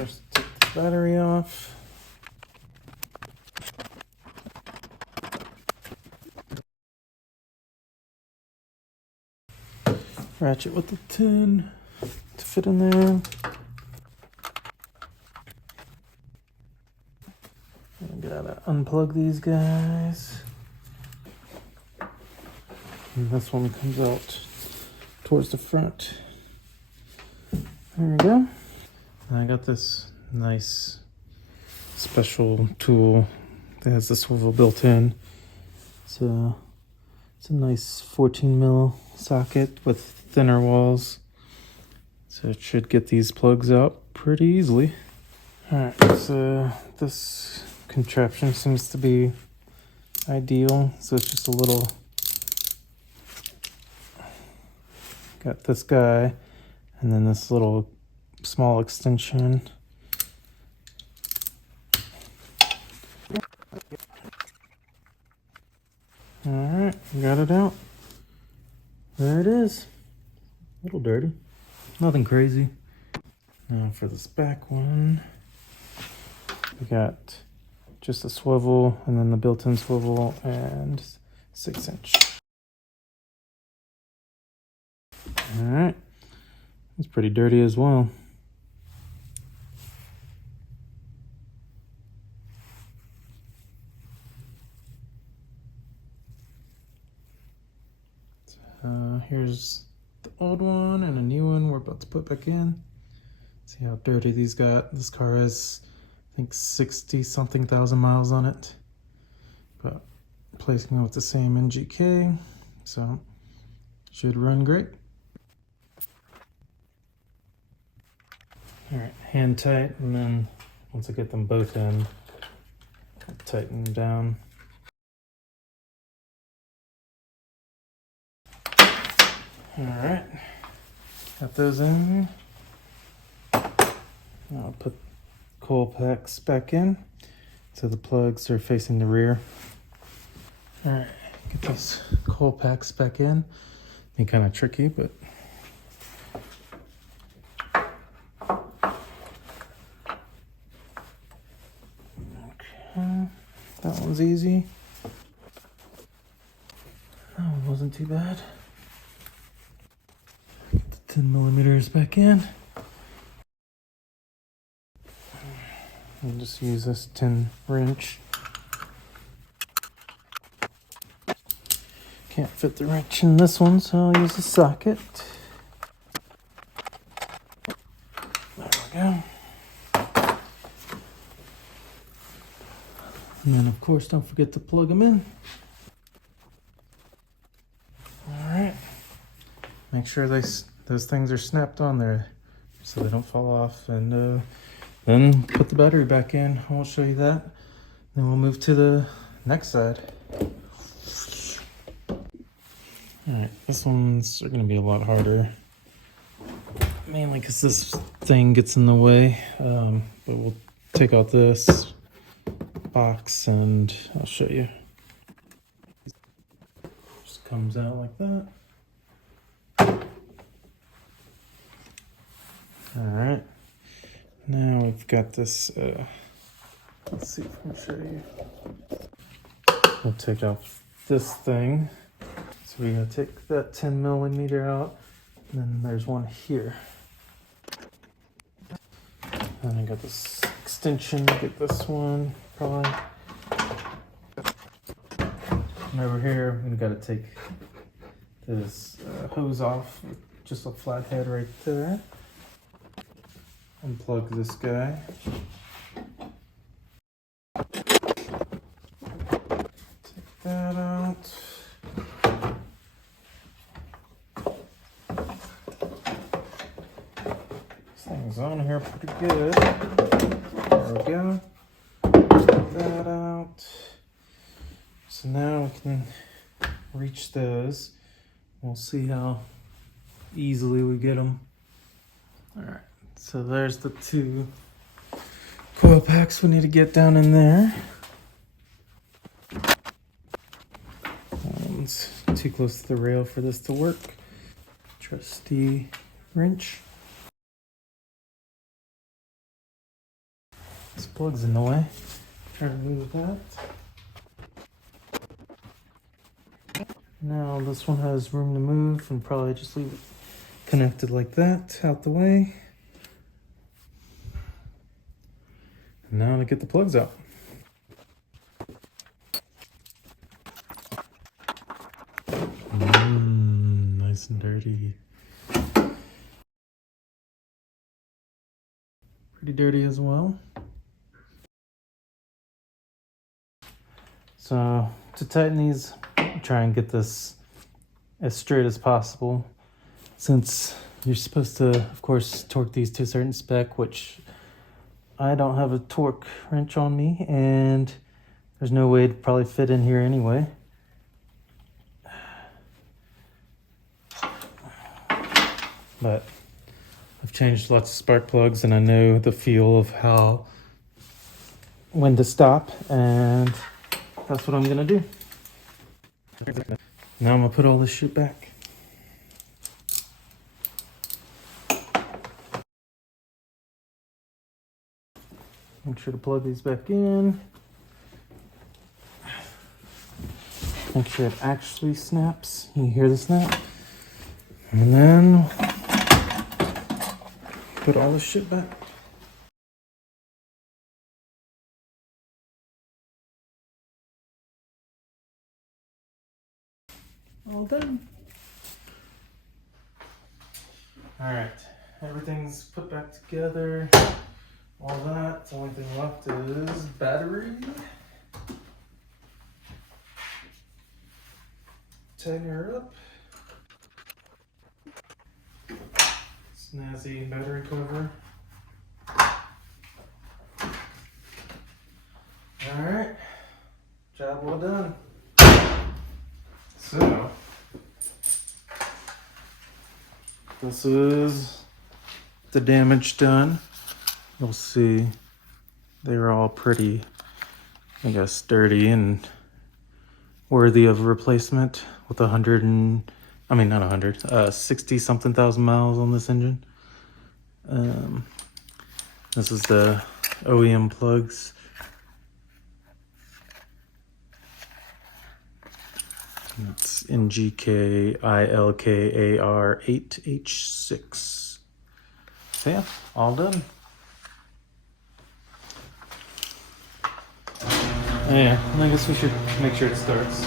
First, take the battery off. Ratchet with the tin to fit in there. I gotta unplug these guys. And this one comes out towards the front. There we go. And I got this nice special tool that has the swivel built in. So it's a nice 14 mil socket with thinner walls. So it should get these plugs out pretty easily. Alright, so this contraption seems to be ideal. So it's just a little, got this guy and then this little small extension. Alright, got it out. There it is. A little dirty. Nothing crazy. Now for this back one, we got just a swivel and then the built-in swivel and 6-inch. Alright. It's pretty dirty as well. Here's the old one and a new one we're about to put back in. See how dirty these got. This car has, I think, 60-something thousand miles on it. But placing it with the same NGK, so should run great. Alright, hand tight, and then once I get them both in, I'll tighten them down. Alright, got those in. I'll put coil packs back in so the plugs are facing the rear. Alright, get these coil packs back in. Be kind of tricky, but okay, that one's easy. That one wasn't too bad. Get the 10 millimeters back in. I'll just use this 10 wrench. Can't fit the wrench in this one, so I'll use a socket. There we go. And then, of course, don't forget to plug them in. Alright. Make sure those things are snapped on there so they don't fall off. And then put the battery back in. I won't show you that. Then we'll move to the next side. Alright, this one's going to be a lot harder. Mainly because this thing gets in the way. But we'll take out this box and I'll show you. Just comes out like that. Alright. Now we've got this, let's see if I can show you. We'll take off this thing. So we're going to take that 10 millimeter out, and then there's one here. And I got this extension, get this one, probably. And over here, we've got to take this hose off with just a flat head right there. Unplug this guy. Take that out. This thing's on here pretty good. There we go. Take that out. So now we can reach those. We'll see how easily we get them. All right. So there's the two coil packs we need to get down in there. That one's too close to the rail for this to work. Trusty wrench. This plug's in the way. Try to move that. Now this one has room to move and probably just leave it connected like that out the way. And now to get the plugs out. Nice and dirty. Pretty dirty as well. So to tighten these, try and get this as straight as possible. Since you're supposed to, of course, torque these to a certain spec, which I don't have a torque wrench on me, and there's no way to probably fit in here anyway. But I've changed lots of spark plugs and I know the feel of when to stop, and that's what I'm gonna do. Now I'm gonna put all this shit back. Make sure to plug these back in. Make sure it actually snaps. You hear the snap? And then put all this shit back. All done. All right, everything's put back together. All that, the only thing left is battery. Tighten her up. Snazzy battery cover. All right, job well done. So, this is the damage done. You'll see they're all pretty, I guess, dirty and worthy of replacement with 60 something thousand miles on this engine. This is the OEM plugs. It's NGK ILKAR 8H6. So yeah, all done. Yeah, I guess we should make sure it starts.